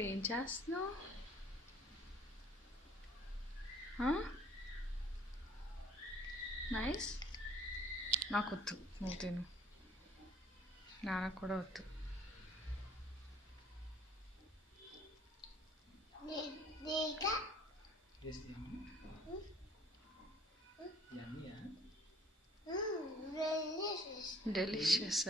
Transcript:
ఏం చేస్తున్నావు? నైస్. నాకు వద్దు, నువ్వు తిను. నాన్నకు కూడా వద్దు. డెలిషియస్.